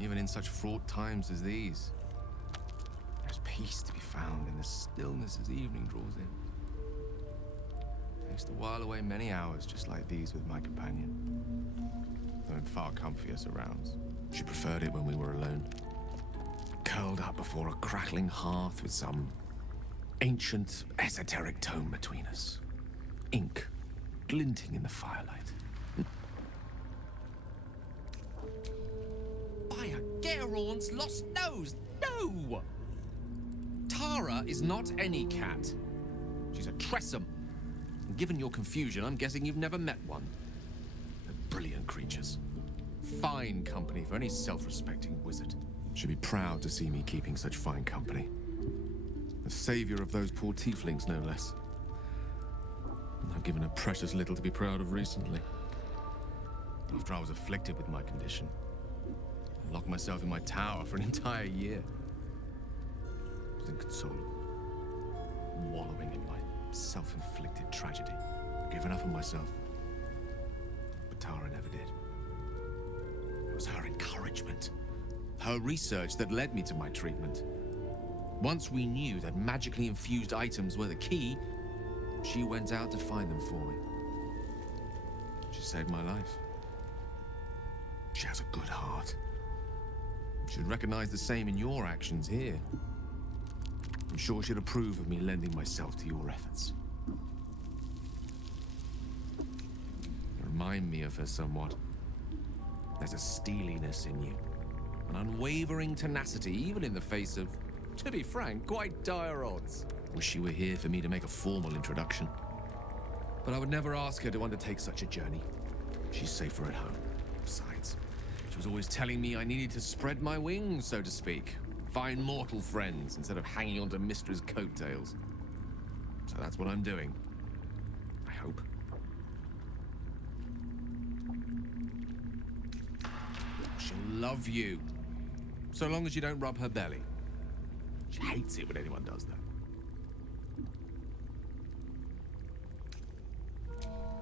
even in such fraught times as these. There's peace to be found in the stillness as evening draws in. I used to while away many hours just like these with my companion, though in far comfier surrounds. She preferred it when we were alone, curled up before a crackling hearth with some ancient, esoteric tome between us, ink glinting in the firelight. By a Gerorn's lost nose, no! Tara is not any cat. She's a Tressum. And given your confusion, I'm guessing you've never met one. They're brilliant creatures. Fine company for any self-respecting wizard. Should be proud to see me keeping such fine company. The savior of those poor tieflings, no less. I've given her precious little to be proud of recently. After I was afflicted with my condition, I locked myself in my tower for an entire year. It was inconsolable, wallowing in my self-inflicted tragedy, giving up on myself. But Tara never did. It was her encouragement, her research that led me to my treatment. Once we knew that magically infused items were the key, she went out to find them for me. She saved my life. She has a good heart. She'd recognize the same in your actions here. I'm sure she'd approve of me lending myself to your efforts. You remind me of her somewhat. There's a steeliness in you, an unwavering tenacity, even in the face of, to be frank, quite dire odds. Wish she were here for me to make a formal introduction. But I would never ask her to undertake such a journey. She's safer at home. Besides, she was always telling me I needed to spread my wings, so to speak. Find mortal friends instead of hanging onto Mistra's coattails. So that's what I'm doing. I hope. She'll love you. So long as you don't rub her belly. She hates it when anyone does that.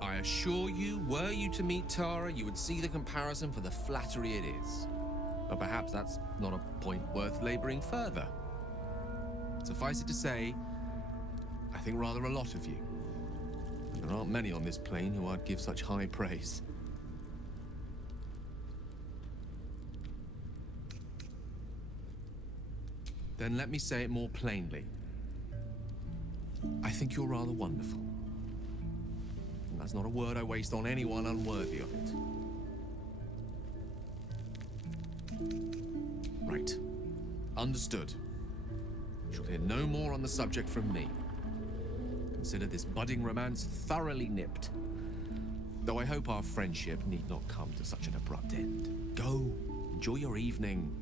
I assure you, were you to meet Tara, you would see the comparison for the flattery it is. But perhaps that's not a point worth laboring further. Suffice it to say, I think rather a lot of you. There aren't many on this plane who I'd give such high praise. Then let me say it more plainly. I think you're rather wonderful. And that's not a word I waste on anyone unworthy of it. Right. Understood. You shall hear no more on the subject from me. Consider this budding romance thoroughly nipped. Though I hope our friendship need not come to such an abrupt end. Go, enjoy your evening.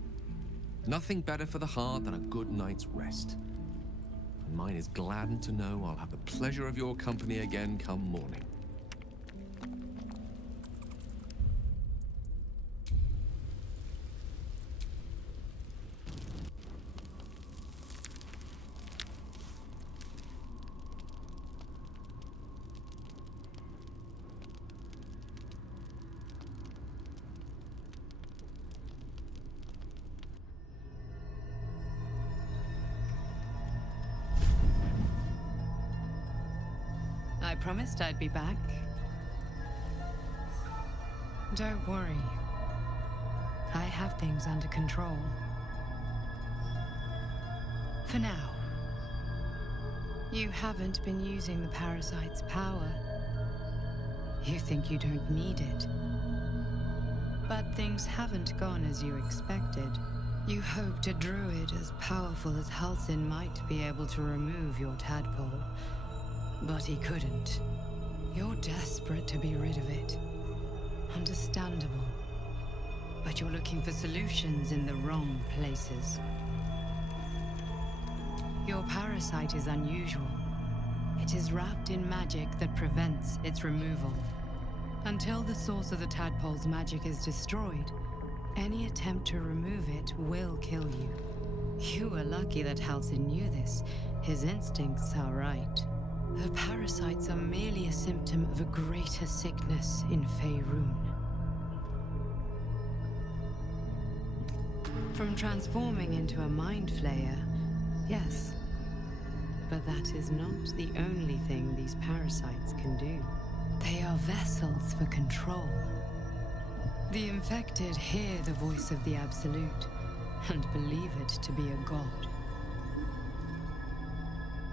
Nothing better for the heart than a good night's rest. And mine is gladdened to know I'll have the pleasure of your company again come morning. I promised I'd be back. Don't worry. I have things under control. For now. You haven't been using the parasite's power. You think you don't need it. But things haven't gone as you expected. You hoped a druid as powerful as Halsin might be able to remove your tadpole. But he couldn't. You're desperate to be rid of it. Understandable. But you're looking for solutions in the wrong places. Your parasite is unusual. It is wrapped in magic that prevents its removal. Until the source of the tadpole's magic is destroyed, any attempt to remove it will kill you. You were lucky that Halsin knew this. His instincts are right. The parasites are merely a symptom of a greater sickness in Faerun. From transforming into a mind flayer, yes. But that is not the only thing these parasites can do. They are vessels for control. The infected hear the voice of the Absolute and believe it to be a god.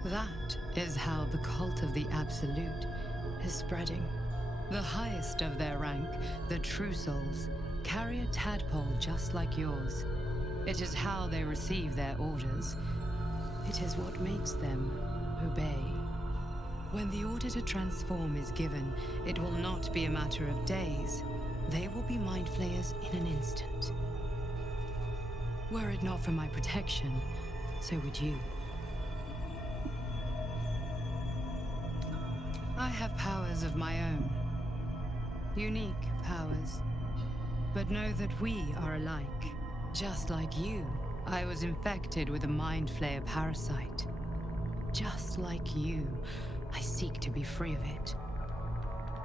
That is how the cult of the Absolute is spreading. The highest of their rank, the True Souls, carry a tadpole just like yours. It is how they receive their orders. It is what makes them obey. When the order to transform is given, it will not be a matter of days. They will be mind flayers in an instant. Were it not for my protection, so would you. I have powers of my own. Unique powers. But know that we are alike. Just like you, I was infected with a Mind Flayer parasite. Just like you, I seek to be free of it.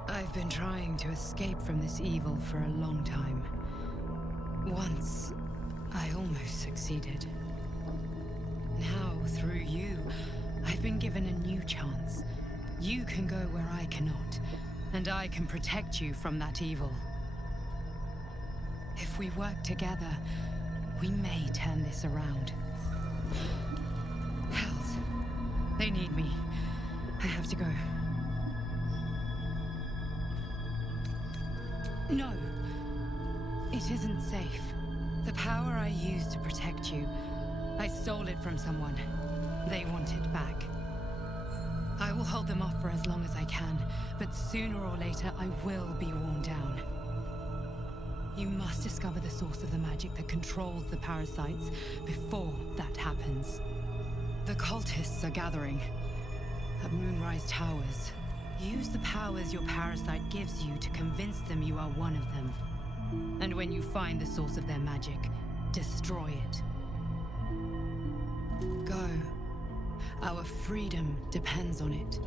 I've been trying to escape from this evil for a long time. Once, I almost succeeded. Now, through you, I've been given a new chance. You can go where I cannot, and I can protect you from that evil. If we work together, we may turn this around. Hells, they need me. I have to go. No, it isn't safe. The power I used to protect you, I stole it from someone. They want it back. I will hold them off for as long as I can, but sooner or later I will be worn down. You must discover the source of the magic that controls the parasites before that happens. The cultists are gathering at Moonrise Towers. Use the powers your parasite gives you to convince them you are one of them. And when you find the source of their magic, destroy it. Go. Our freedom depends on it.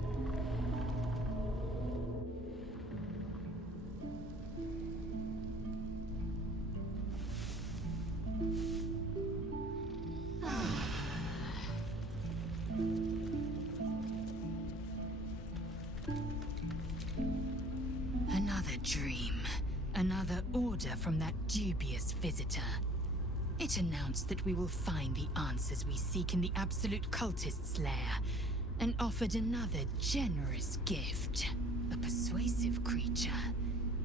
Another dream. Another order from that dubious visitor. It announced that we will find the answers we seek in the Absolute Cultist's lair, and offered another generous gift. A persuasive creature.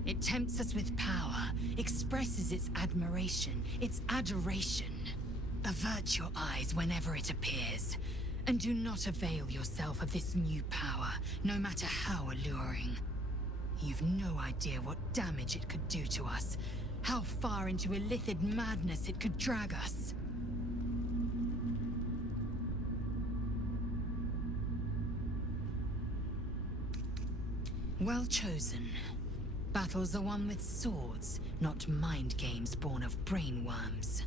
It tempts us with power, expresses its admiration, its adoration. Avert your eyes whenever it appears, and do not avail yourself of this new power, no matter how alluring. You've no idea what damage it could do to us, how far into illithid madness it could drag us. Well chosen. Battles are won with swords, not mind games born of brainworms.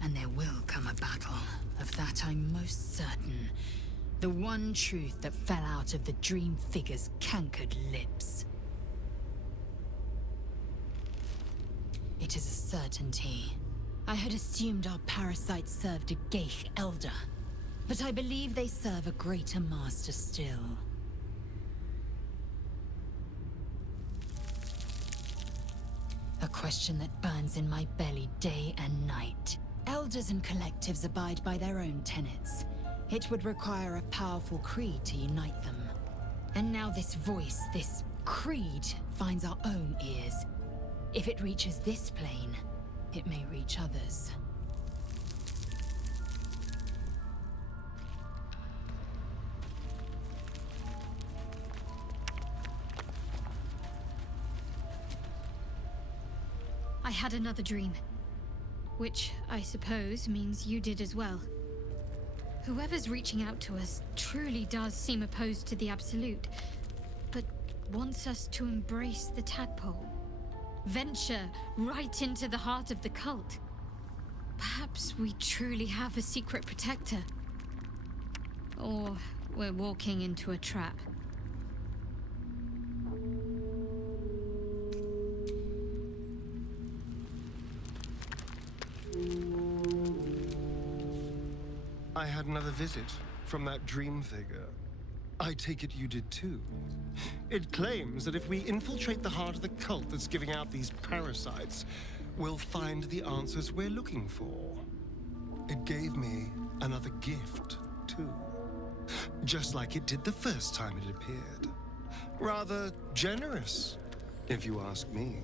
And there will come a battle, of that I'm most certain. The one truth that fell out of the dream figure's cankered lips. It is a certainty. I had assumed our parasites served a Geich elder, but I believe they serve a greater master still. A question that burns in my belly day and night. Elders and collectives abide by their own tenets. It would require a powerful creed to unite them. And now this voice, this creed, finds our own ears. If it reaches this plane, it may reach others. I had another dream. Which, I suppose, means you did as well. Whoever's reaching out to us truly does seem opposed to the Absolute, but wants us to embrace the tadpole. Venture right into the heart of the cult. Perhaps we truly have a secret protector. Or we're walking into a trap. had another visit from that dream figure. I take it you did too. It claims that if we infiltrate the heart of the cult that's giving out these parasites, we'll find the answers we're looking for. It gave me another gift, too. Just like it did the first time it appeared. Rather generous, if you ask me.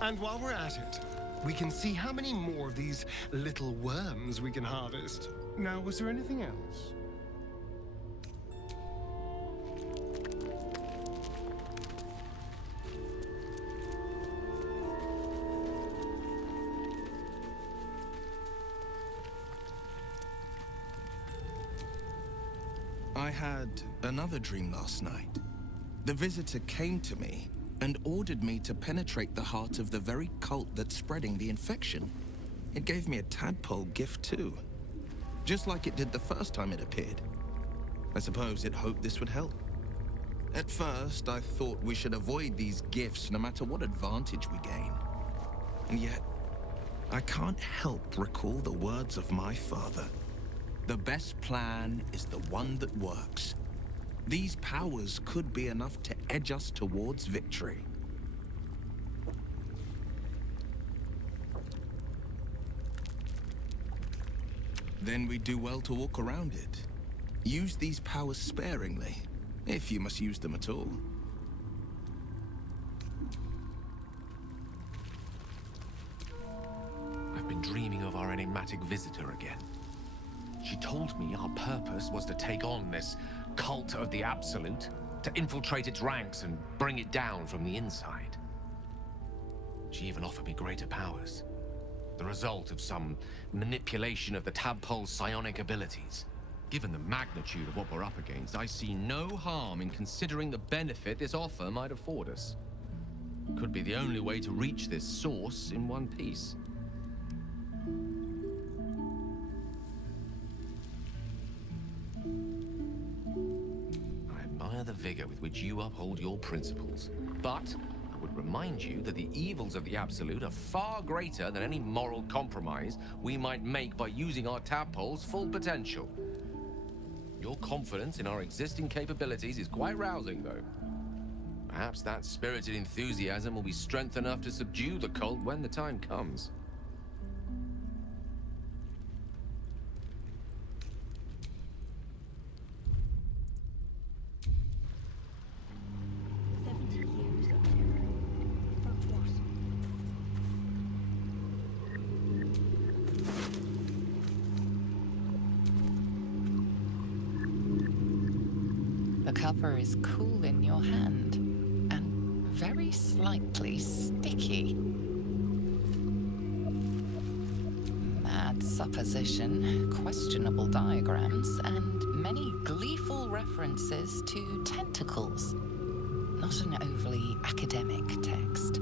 And while we're at it, we can see how many more of these little worms we can harvest. Now, was there anything else? I had another dream last night. The visitor came to me and ordered me to penetrate the heart of the very cult that's spreading the infection. It gave me a tadpole gift too, just like it did the first time it appeared. I suppose it hoped this would help. At first, I thought we should avoid these gifts no matter what advantage we gain. And yet, I can't help recall the words of my father. The best plan is the one that works. These powers could be enough to edge us towards victory. Then we do well to walk around it. Use these powers sparingly, if you must use them at all. I've been dreaming of our enigmatic visitor again. She told me our purpose was to take on this cult of the Absolute, to infiltrate its ranks and bring it down from the inside. She even offered me greater powers, the result of some manipulation of the tadpole's psionic abilities. Given the magnitude of what we're up against, I see no harm in considering the benefit this offer might afford us. Could be the only way to reach this source in one piece. The vigor with which you uphold your principles. But I would remind you that the evils of the Absolute are far greater than any moral compromise we might make by using our tadpole's full potential. Your confidence in our existing capabilities is quite rousing, though. Perhaps that spirited enthusiasm will be strength enough to subdue the cult when the time comes. The cover is cool in your hand and very slightly sticky. Mad supposition, questionable diagrams, and many gleeful references to tentacles. Not an overly academic text.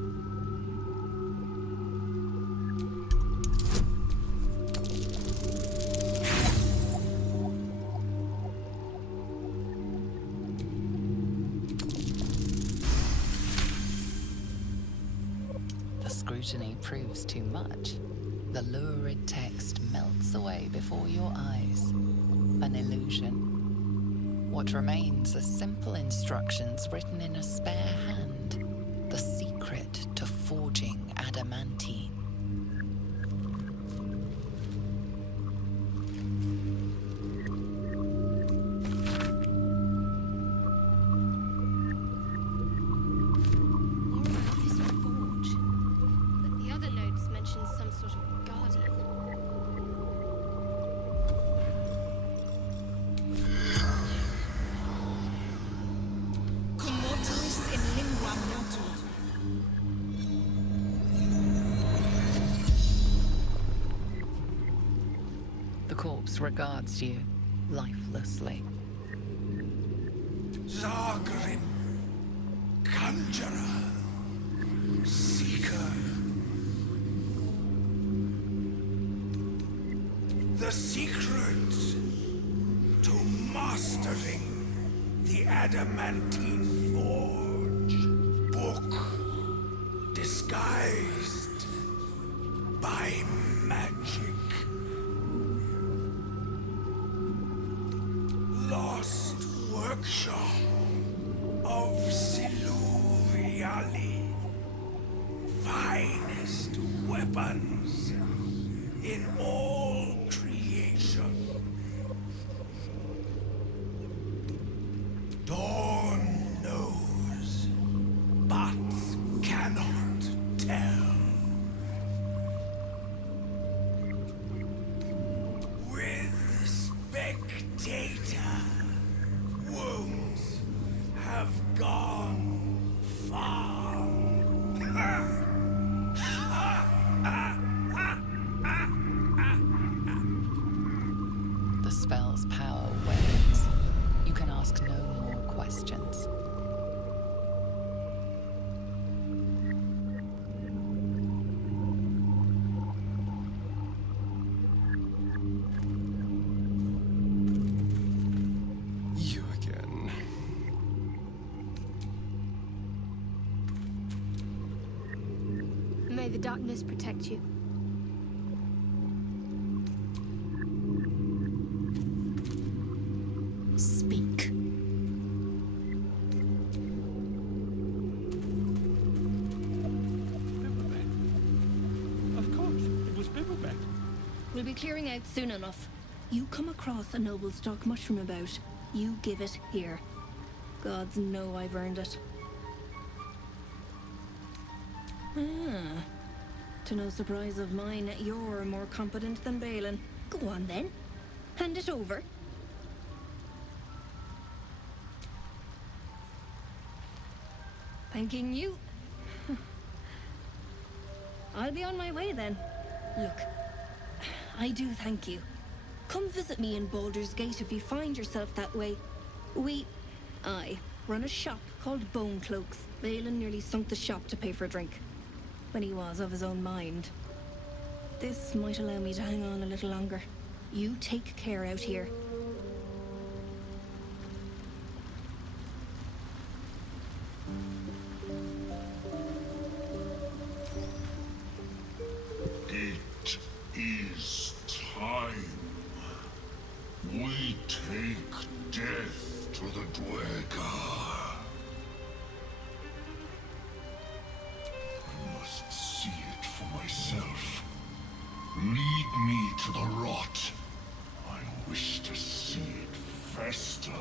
Scrutiny proves too much. The lurid text melts away before your eyes. An illusion. What remains are simple instructions written in a spare hand. The secret to forging adamantine. The corpse regards you lifelessly. Zagrin, Conjurer, Seeker. The secret to mastering the adamantine forge. Book disguised by magic. Lost workshop of Siluriali. Finest weapons in all creation. Dawn knows, but cannot tell. With Spectator, wounds have gone far. The spell's power wanes. You can ask no more questions. You again. May the darkness protect you. Speak. Of course, it was Bibblebet. We'll be clearing out soon enough. You come across a noble stock mushroom about, you give it here. Gods know I've earned it. Ah. To no surprise of mine, you're more competent than Balin. Go on then. Hand it over. Thanking you. I'll be on my way then. Look, I do thank you. Come visit me in Baldur's Gate if you find yourself that way. I run a shop called Bone Cloaks. Balin nearly sunk the shop to pay for a drink, when he was of his own mind. This might allow me to hang on a little longer. You take care out here. It is time. We take death to the Dwergar. I must see it for myself. Lead me to the rot. I wish to see it fester.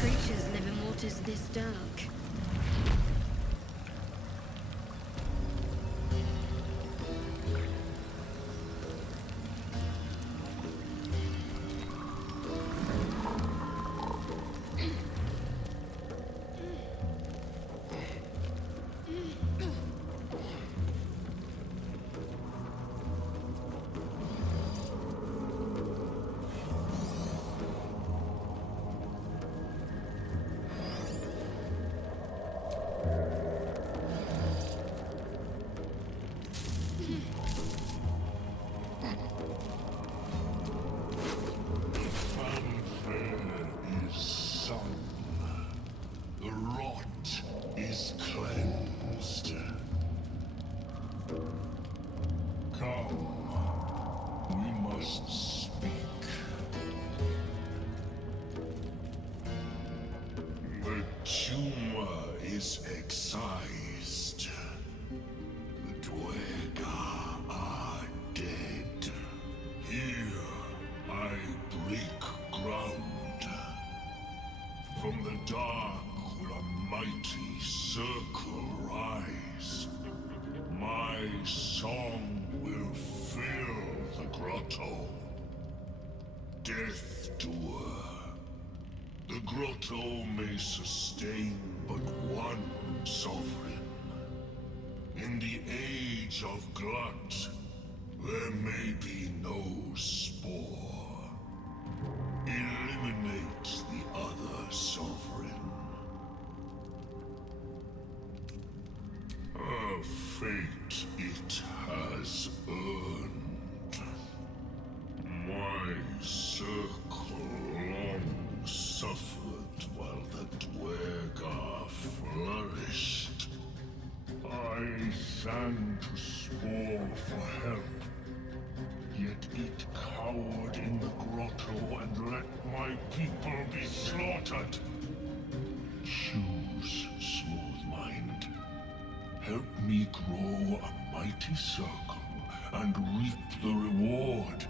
Creatures live in waters this dark. Is excised. The Dwergar are dead. Here I break ground. From the dark will a mighty circle rise. My song will fill the grotto. Death Doer. The grotto may sustain but one sovereign. In the age of glut, there may be no spore. Eliminate the other sovereign. Her fate it has earned. My circle long suffered while the Dwergar flourished. I sang to Spore for help, yet it cowered in the grotto and let my people be slaughtered. Choose, Smooth Mind. Help me grow a mighty circle and reap the reward.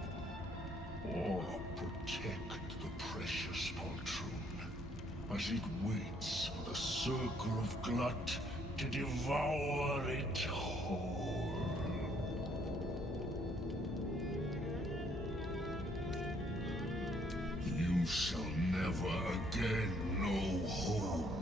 Or protect the precious poltroon as it waits for the circle of Glut to devour it whole. You shall never again know home.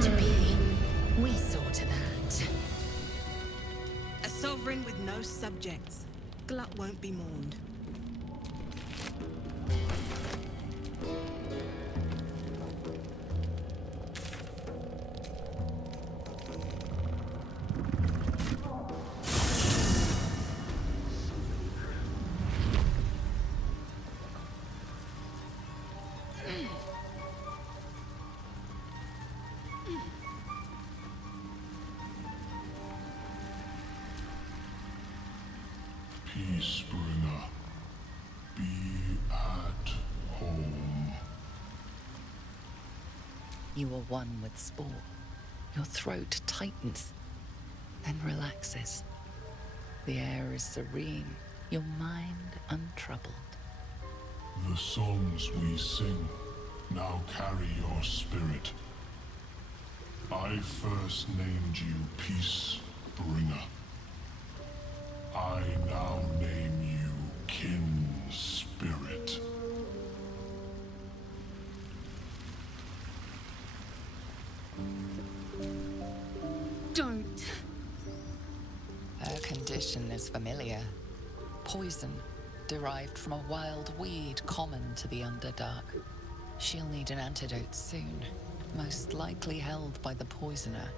To be, we saw to that. A sovereign with no subjects. Glut won't be mourned. Peacebringer, be at home. You are one with Spore. Your throat tightens, then relaxes. The air is serene, your mind untroubled. The songs we sing now carry your spirit. I first named you Peacebringer. I now name you Kin Spirit. Don't. Her condition is familiar. Poison, derived from a wild weed common to the Underdark. She'll need an antidote soon, most likely held by the poisoner.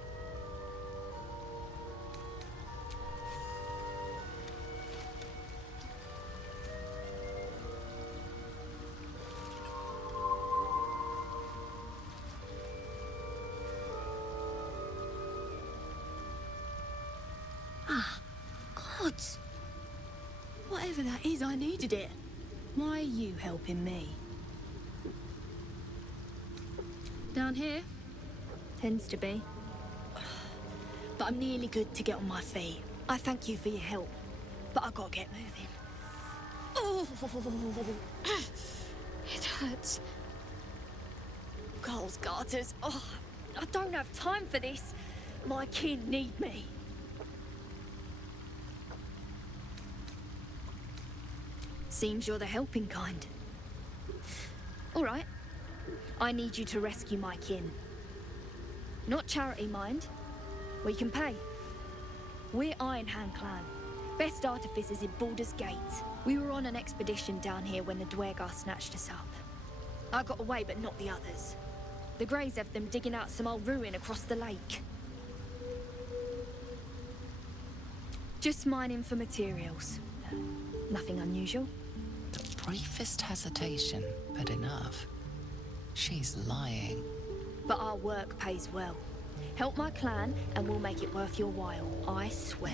Gods! Whatever that is, I needed it. Why are you helping me? Down here? Tends to be. But I'm nearly good to get on my feet. I thank you for your help, but I gotta get moving. Oh! It hurts. Coles garters. Oh, I don't have time for this. My kin need me. Seems you're the helping kind. All right. I need you to rescue my kin. Not charity, mind. We can pay. We're Iron Hand Clan. Best artificers in Baldur's Gate. We were on an expedition down here when the Dwergar snatched us up. I got away, but not the others. The Greys have them digging out some old ruin across the lake. Just mining for materials. Nothing unusual. The briefest hesitation, but enough. She's lying. But our work pays well. Help my clan, and we'll make it worth your while. I swear.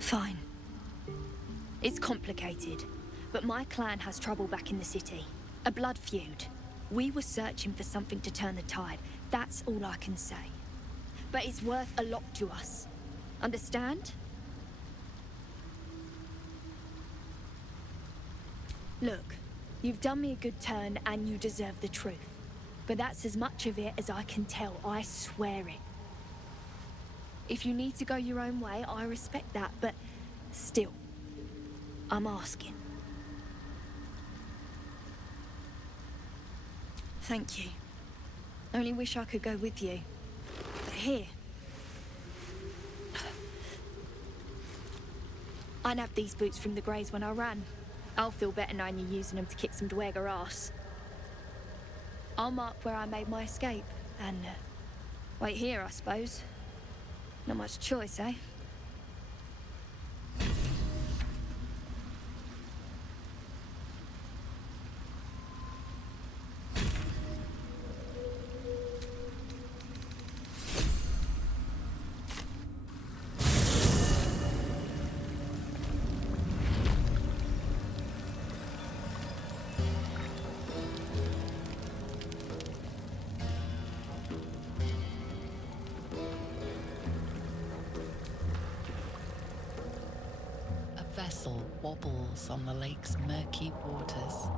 Fine. It's complicated, but my clan has trouble back in the city. A blood feud. We were searching for something to turn the tide. That's all I can say. But it's worth a lot to us. Understand? Look, you've done me a good turn and you deserve the truth. But that's as much of it as I can tell, I swear it. If you need to go your own way, I respect that, but still, I'm asking. Thank you. Only wish I could go with you. But here. I nabbed these boots from the Greys when I ran. I'll feel better knowing you're using them to kick some Dweger ass. I'll mark where I made my escape, and wait here, I suppose. Not much choice, eh? Vessel wobbles on the lake's murky waters.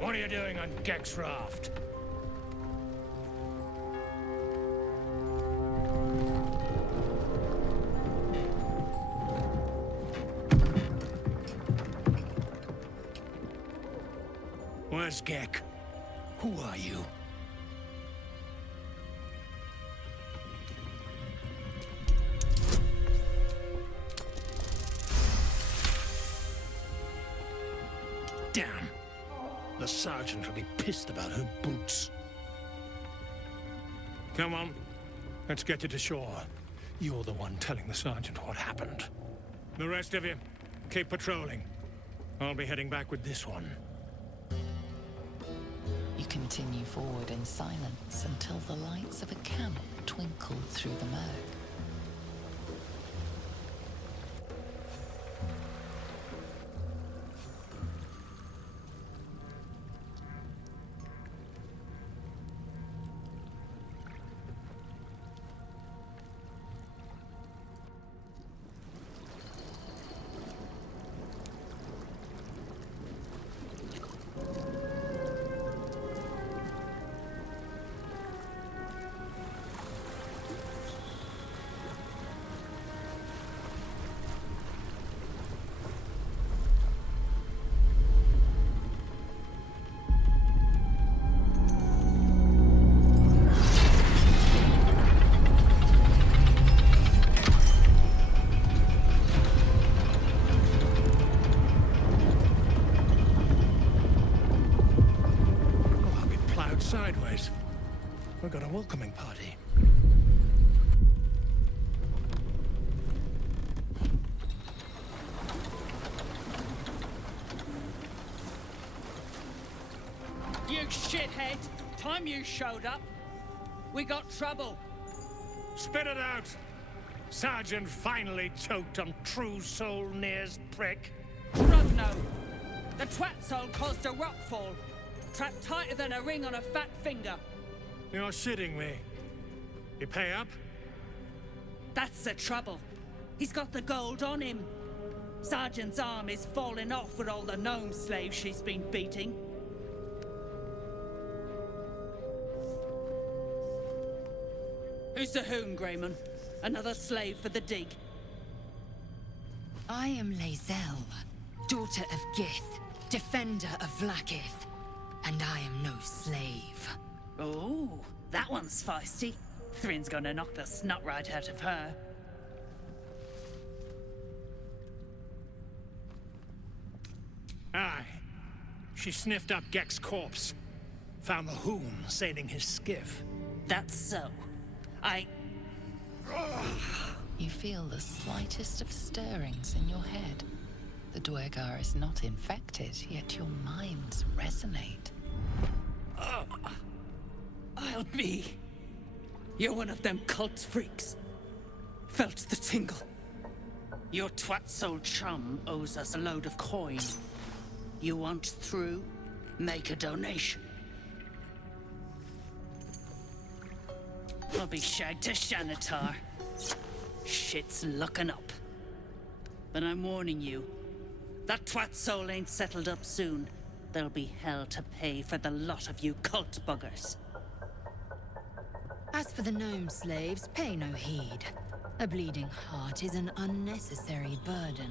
What are you doing on Gek's raft? Where's Gek? Who are you? Damn. The sergeant will be pissed about her boots. Come on, let's get you to shore. You're the one telling the sergeant what happened. The rest of you, keep patrolling. I'll be heading back with this one. You continue forward in silence until the lights of a camp twinkle through the murk. Sideways. We've got a welcoming party. You shithead! Time you showed up, we got trouble. Spit it out! Sergeant finally choked on True Soul Near's prick. Drugno! The twat soul caused a rockfall. Trapped tighter than a ring on a fat finger. You're shitting me. You pay up? That's the trouble. He's got the gold on him. Sergeant's arm is falling off with all the gnome slaves she's been beating. Who's the hoon, Greyman? Another slave for the dig? I am Lae'zel, daughter of Gith, defender of Vlaakith. And I am no slave. Oh, that one's feisty. Thrin's gonna knock the snot right out of her. Aye. She sniffed up Gek's corpse. Found the hoon sailing his skiff. That's so. You feel the slightest of stirrings in your head. The Dwegar is not infected, yet your minds resonate. I I'll be. You're one of them cult freaks. Felt the tingle. Your twat's old chum owes us a load of coin. You want through? Make a donation. I'll be shagged to Shanatar. Shit's looking up. But I'm warning you, that twat soul ain't settled up soon. There'll be hell to pay for the lot of you cult buggers. As for the gnome slaves, pay no heed. A bleeding heart is an unnecessary burden.